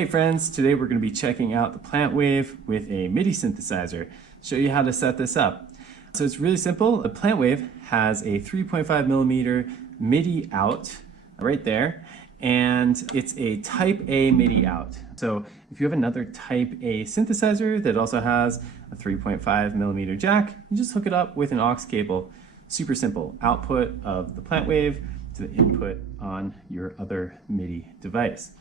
Hey friends, today we're going to be checking out the PlantWave with a MIDI synthesizer. Show you how to set this up. So it's really simple. The PlantWave has a 3.5 millimeter MIDI out right there, and it's a Type-A MIDI out. So if you have another Type-A synthesizer that also has a 3.5 millimeter jack, you just hook it up with an aux cable. Super simple. Output of the PlantWave to the input on your other MIDI device.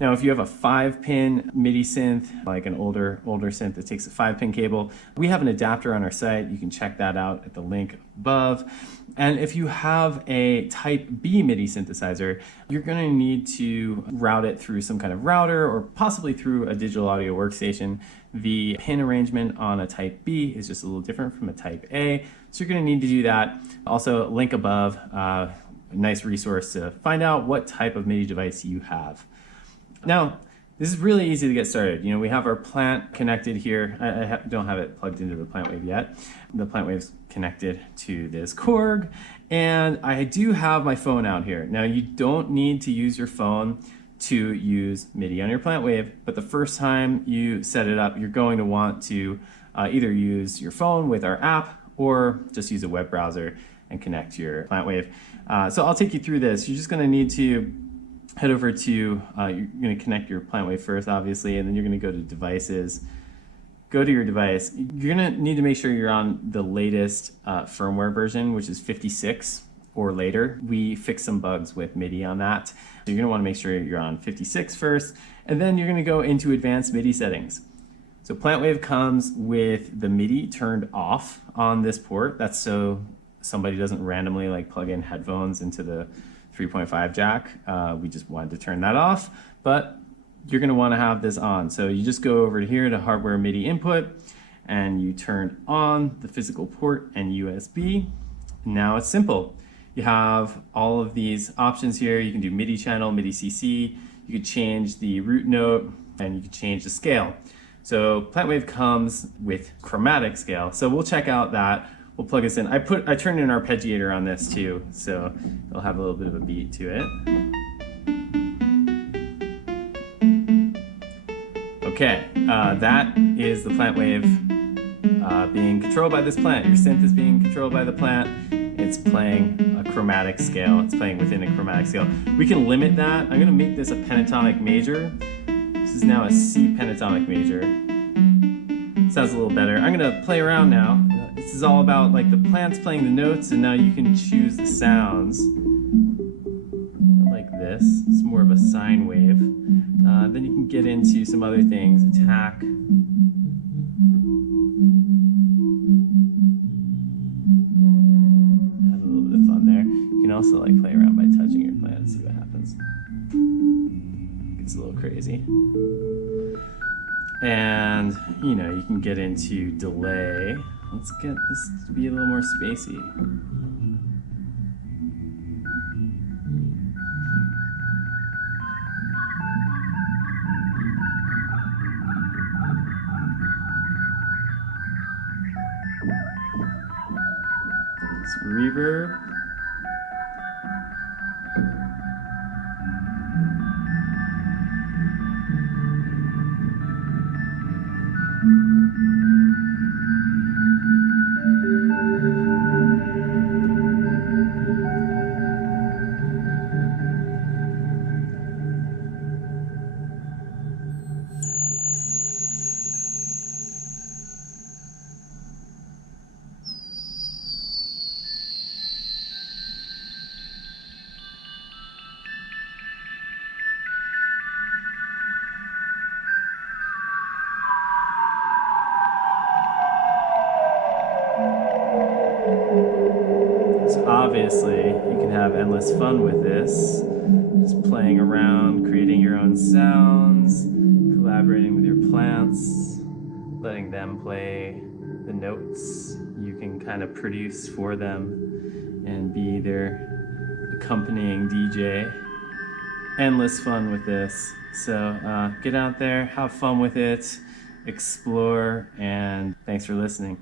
Now, if you have a 5-pin MIDI synth, like an older synth that takes a 5-pin cable, we have an adapter on our site. You can check that out at the link above. And if you have a Type-B MIDI synthesizer, you're going to need to route it through some kind of router or possibly through a digital audio workstation. The pin arrangement on a Type-B is just a little different from a Type-A, so you're going to need to do that. Also, link above, a nice resource to find out what type of MIDI device you have. Now, this is really easy to get started. We have our plant connected here. I don't have it plugged into the PlantWave yet. The PlantWave's connected to this Korg, and I do have my phone out here. Now, you don't need to use your phone to use MIDI on your PlantWave, but the first time you set it up, you're going to want to either use your phone with our app or just use a web browser and connect to your PlantWave. So I'll take you through this. You're just going to need to head over to, you're going to connect your PlantWave first, obviously, and then you're going to go to Devices. Go to your device. You're going to need to make sure you're on the latest firmware version, which is 56 or later. We fixed some bugs with MIDI on that. So you're going to want to make sure you're on 56 first, and then you're going to go into Advanced MIDI Settings. So PlantWave comes with the MIDI turned off on this port. That's so somebody doesn't randomly plug in headphones into the 3.5 jack. We just wanted to turn that off, but you're going to want to have this on. So you just go over here to Hardware MIDI Input, and you turn on the physical port and USB. Now it's simple. You have all of these options here. You can do MIDI channel, MIDI CC. You can change the root note, and you can change the scale. So PlantWave comes with chromatic scale. So we'll check out that. We'll plug this in. I turned in an arpeggiator on this too, so it'll have a little bit of a beat to it. Okay, that is the PlantWave being controlled by this plant. Your synth is being controlled by the plant. It's playing a chromatic scale. It's playing within a chromatic scale. We can limit that. I'm going to make this a pentatonic major. This is now a C pentatonic major. Sounds a little better. I'm going to play around now. This is all about the plant's playing the notes, and now you can choose the sounds. Like this. It's more of a sine wave. Then you can get into some other things. Attack. Have a little bit of fun there. You can also play around by touching your plant and see what happens. It's a little crazy. And you can get into delay. Let's get this to be a little more spacey. Some reverb. Obviously, you can have endless fun with this, just playing around, creating your own sounds, collaborating with your plants, letting them play the notes. You can kind of produce for them and be their accompanying DJ. Endless fun with this. So get out there, have fun with it, explore, and thanks for listening.